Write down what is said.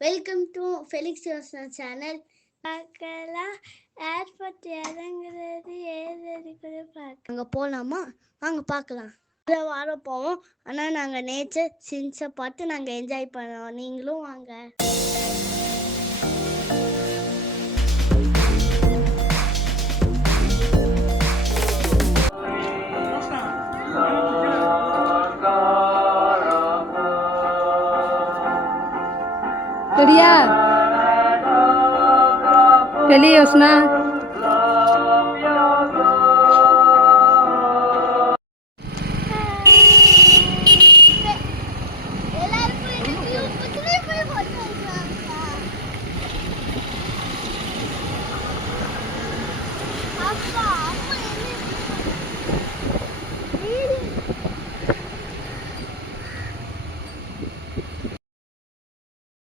Welcome to Felix Yojana channel. பார்க்கலாம் airport இறங்குறது ஏறி கூட பார்க்க அங்கே போகலாமா? வாங்க பார்க்கலாம். வாரம் போவோம். ஆனால் நாங்கள் நேச்சர் சீன்ஸை பார்த்து நாங்கள் என்ஜாய் பண்ணுவோம். நீங்களும் வாங்க. சரியா? வெளியே யோசனா